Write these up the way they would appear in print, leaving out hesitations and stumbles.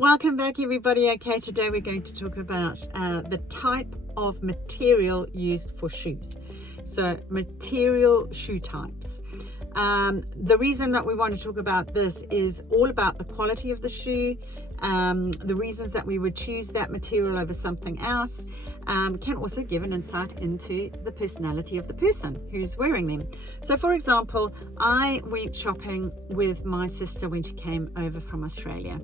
Welcome back, everybody. Okay, today we're going to talk about the type of material used for shoes. So material shoe types. The reason that we want to talk about this is all about the quality of the shoe, the reasons that we would choose that material over something else, can also give an insight into the personality of the person who's wearing them. So for example, I went shopping with my sister when she came over from Australia,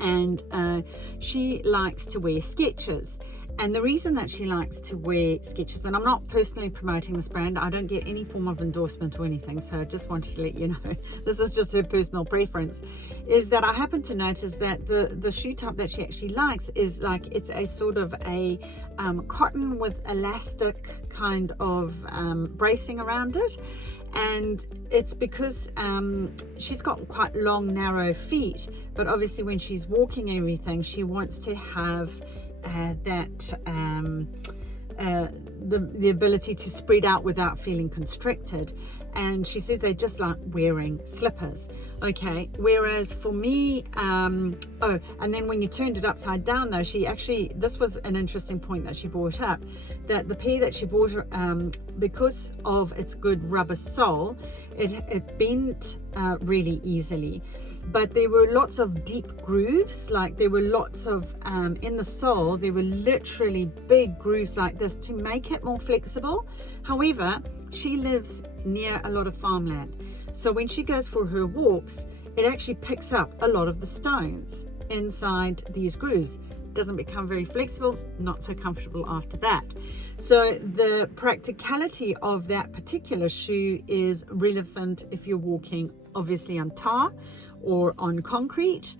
and she likes to wear Skechers. And the reason that she likes to wear Skechers, and I'm not personally promoting this brand, I don't get any form of endorsement or anything, so I just wanted to let you know, this is just her personal preference, is that I happen to notice that the shoe type that she actually likes is like, it's a sort of a cotton with elastic kind of bracing around it. And it's because she's got quite long, narrow feet, but obviously when she's walking and everything, she wants to have the ability to spread out without feeling constricted. And she says they just like wearing slippers. Okay, whereas for me, and then when you turned it upside down though, she actually, this was an interesting point that she brought up, that the pair that she bought, because of its good rubber sole, it bent really easily. But there were lots of deep grooves, like there were lots of, in the sole, there were literally big grooves like this to make it more flexible. However, she lives near a lot of farmland. So when she goes for her walks, it actually picks up a lot of the stones inside these grooves. Doesn't become very flexible, not so comfortable after that. So the practicality of that particular shoe is relevant if you're walking obviously on tar or on concrete,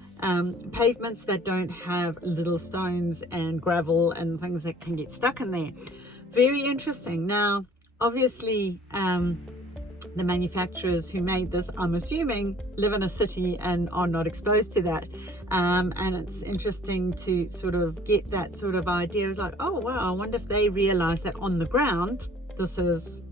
pavements that don't have little stones and gravel and things that can get stuck in there. Very interesting. Now, obviously, the manufacturers who made this, I'm assuming, live in a city and are not exposed to that. And it's interesting to sort of get that sort of idea. It's like, oh, wow, I wonder if they realize that on the ground, this is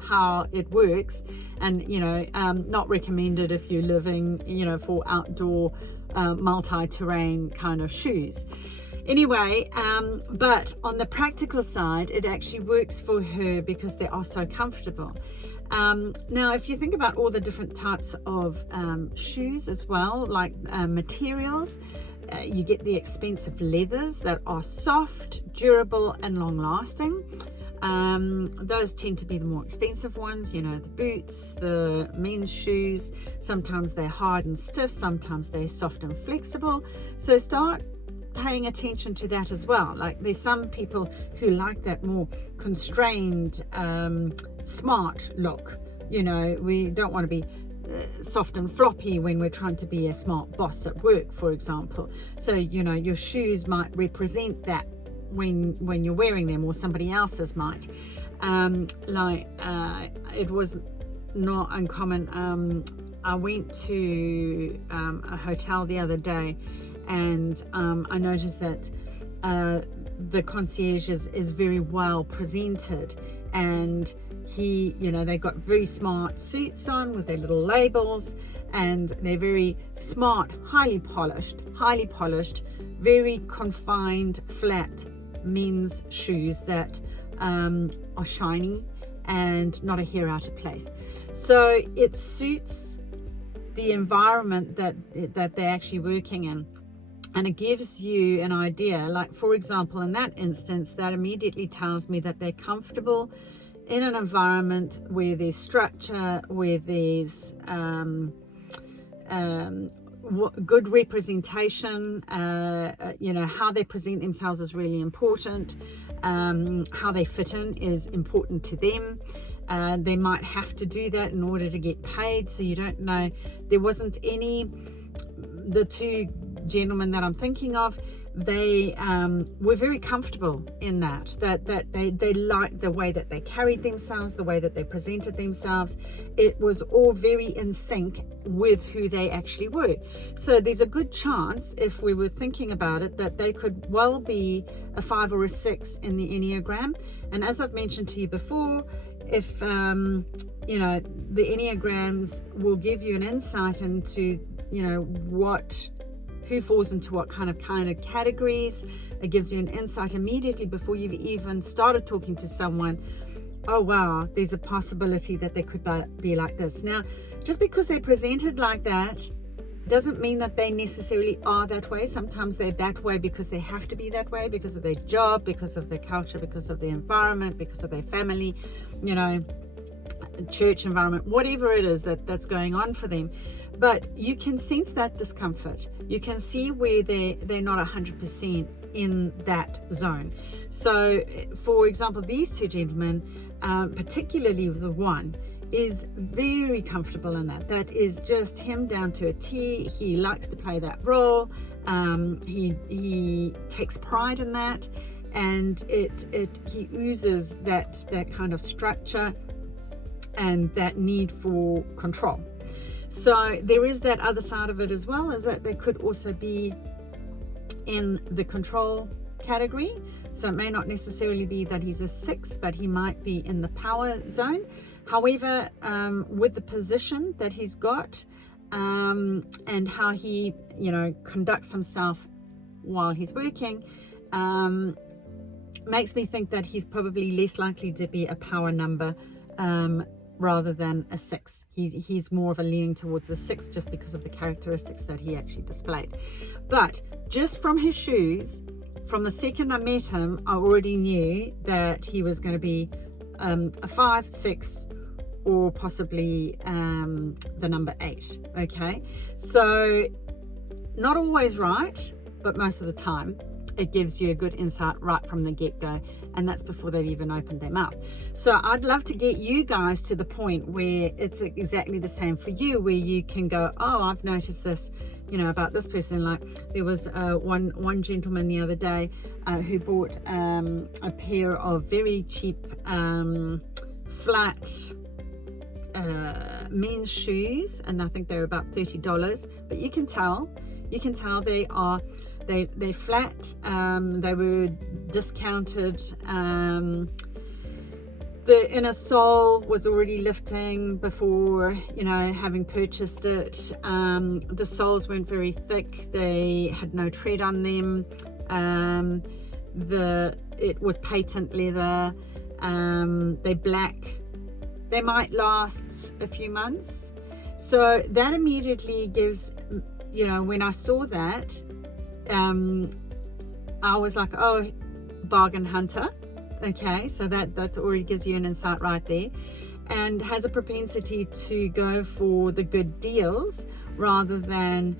how it works. And, you know, not recommended if you're living, you know, for outdoor multi-terrain kind of shoes. Anyway, but on the practical side, it actually works for her because they are so comfortable. Now, if you think about all the different types of shoes as well, like materials, you get the expensive leathers that are soft, durable, and long-lasting. Those tend to be the more expensive ones, you know, the boots, the men's shoes. Sometimes they're hard and stiff, sometimes they're soft and flexible. So start paying attention to that as well. Like there's some people who like that more constrained, smart look. You know, we don't want to be soft and floppy when we're trying to be a smart boss at work, for example. So, you know, your shoes might represent that when you're wearing them, or somebody else's might. It was not uncommon. I went to a hotel the other day, and I noticed that the concierge is very well presented, and they got very smart suits on with their little labels, and they're very smart, highly polished, very confined, flat men's shoes that are shiny and not a hair out of place. So it suits the environment that they're actually working in, and it gives you an idea. Like, for example, in that instance, that immediately tells me that they're comfortable in an environment where there's structure, where there's good representation. How they present themselves is really important. How they fit in is important to them. They might have to do that in order to get paid, so you don't know. There wasn't the two gentlemen that I'm thinking of, they were very comfortable in that they liked the way that they carried themselves, the way that they presented themselves. It was all very in sync with who they actually were. So there's a good chance, if we were thinking about it, that they could well be a 5 or a 6 in the Enneagram. And as I've mentioned to you before, if the Enneagrams will give you an insight into what who falls into what kind of categories. It gives you an insight immediately before you've even started talking to someone. Oh wow, there's a possibility that they could be like this. Now, just because they're presented like that doesn't mean that they necessarily are that way. Sometimes they're that way because they have to be that way, because of their job, because of their culture, because of their environment, because of their family, church environment, whatever it is that's going on for them. But you can sense that discomfort. You can see where they're not 100% in that zone. So, for example, these two gentlemen, particularly the one, is very comfortable in that. That is just him down to a T. He likes to play that role. He takes pride in that, and he oozes that kind of structure and that need for control. So there is that other side of it as well, is that they could also be in the control category. So it may not necessarily be that he's a 6, but he might be in the power zone. However, with the position that he's got, and how he, conducts himself while he's working, makes me think that he's probably less likely to be a power number, rather than a 6. He's more of a leaning towards the 6, just because of the characteristics that he actually displayed. But just from his shoes, from the second I met him, I already knew that he was going to be a 5, 6, or possibly the number 8. Okay, so not always right, but most of the time it gives you a good insight right from the get-go, and that's before they've even opened their mouth. So I'd love to get you guys to the point where it's exactly the same for you, where you can go, oh, I've noticed this, about this person. Like there was one gentleman the other day who bought a pair of very cheap flat men's shoes, and I think they're about $30, but you can tell they're flat. They were discounted. The inner sole was already lifting before, having purchased it. The soles weren't very thick. They had no tread on them. It was patent leather. They're black. They might last a few months. So that immediately gives, when I saw that, I was like, oh, bargain hunter. Okay, so that already gives you an insight right there, and has a propensity to go for the good deals rather than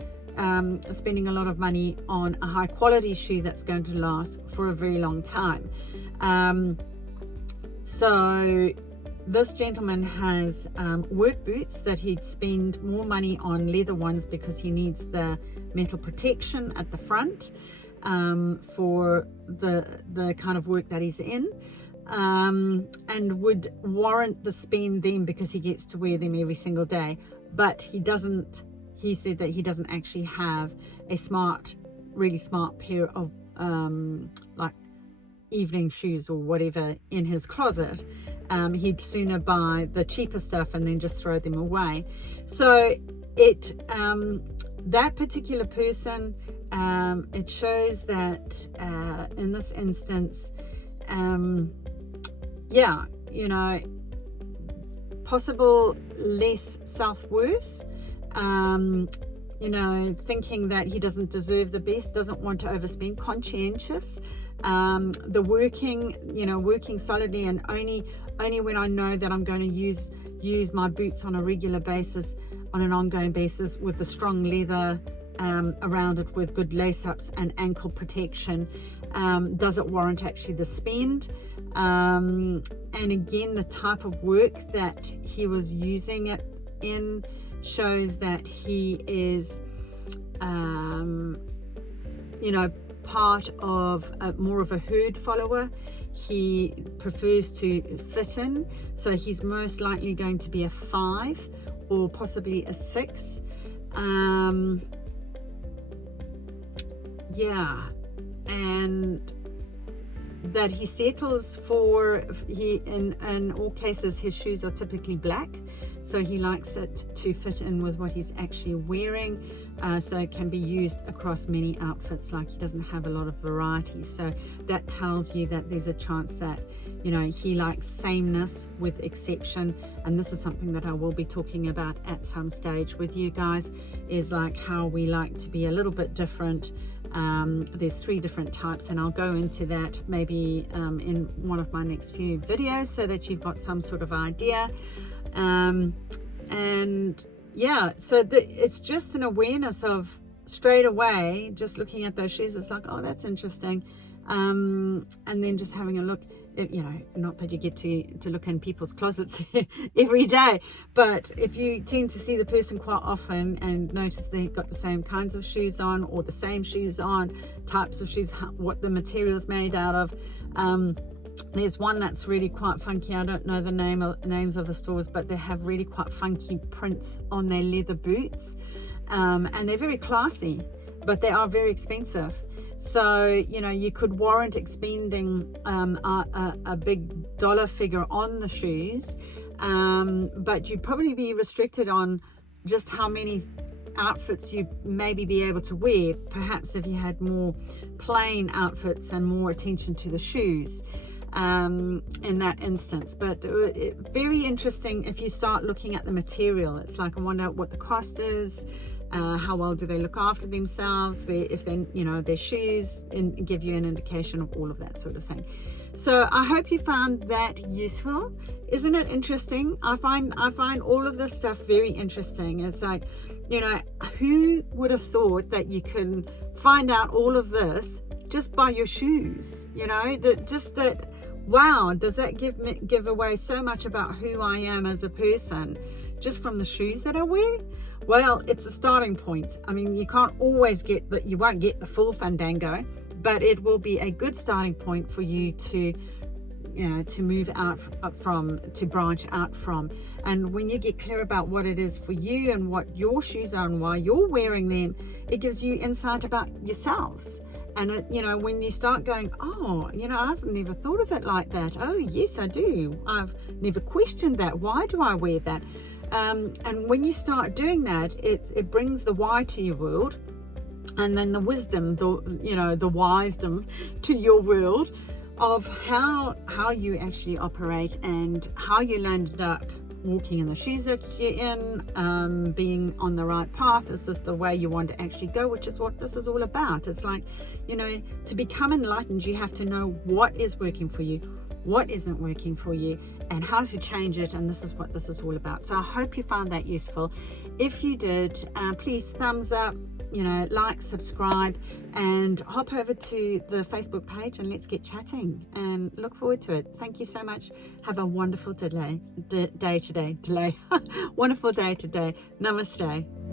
spending a lot of money on a high quality shoe that's going to last for a very long time. So this gentleman has work boots that he'd spend more money on leather ones because he needs the metal protection at the front for the kind of work that he's in, and would warrant the spend then because he gets to wear them every single day. But he said that he doesn't actually have a really smart pair of like evening shoes or whatever in his closet. He'd sooner buy the cheaper stuff and then just throw them away. So that particular person, it shows that in this instance, possible less self-worth, thinking that he doesn't deserve the best, doesn't want to overspend, conscientious, working solidly, and only when I know that I'm going to use my boots on a regular basis, on an ongoing basis, with the strong leather around it, with good lace-ups and ankle protection, does it warrant actually the spend? And again, the type of work that he was using it in shows that he is part of more of a herd follower. He prefers to fit in, so he's most likely going to be a 5 or possibly a 6. And that he settles for, in all cases his shoes are typically black, so he likes it to fit in with what he's actually wearing, so it can be used across many outfits. Like, he doesn't have a lot of variety, so that tells you that there's a chance that, you know, he likes sameness with exception. And this is something that I will be talking about at some stage with you guys, is like how we like to be a little bit different. There's 3 different types, and I'll go into that maybe in one of my next few videos, so that you've got some sort of idea. And yeah, so it's just an awareness of, straight away, just looking at those shoes, it's like, oh, that's interesting. And then just having a look, you know, not that you get to look in people's closets every day, but if you tend to see the person quite often and notice they've got the same kinds of shoes on, or the same shoes on, types of shoes, what the material's made out of. There's one that's really quite funky. I don't know the names of the stores, but they have really quite funky prints on their leather boots, and they're very classy, but they are very expensive. So, you know, you could warrant expending a big dollar figure on the shoes, but you'd probably be restricted on just how many outfits you maybe be able to wear, perhaps if you had more plain outfits and more attention to the shoes in that instance. But very interesting if you start looking at the material. It's like, I wonder what the cost is. How well do they look after themselves? If they, you know, their shoes, and give you an indication of all of that sort of thing. So I hope you found that useful. Isn't it interesting? I find all of this stuff very interesting. It's like, you know, who would have thought that you can find out all of this just by your shoes? You know, that wow, does that give away so much about who I am as a person, just from the shoes that I wear? Well, it's a starting point. I mean, you can't always you won't get the full fandango, but it will be a good starting point for you to, you know, to move out from, to branch out from. And when you get clear about what it is for you and what your shoes are and why you're wearing them, it gives you insight about yourselves. And you know, when you start going, oh, you know, I've never thought of it like that. Oh yes, I do. I've never questioned that. Why do I wear that? And when you start doing that, it brings the why to your world, and then the wisdom, the wisdom to your world of how you actually operate, and how you landed up walking in the shoes that you're in, being on the right path. This is the way you want to actually go, which is what this is all about. It's like, you know, to become enlightened, you have to know what is working for you, what isn't working for you, and how to change it. And this is what this is all about. So I hope you found that useful. If you did, please thumbs up, you know, like, subscribe, and hop over to the Facebook page, and let's get chatting, and look forward to it. Thank you so much. Have a wonderful day today. Wonderful day today. Namaste.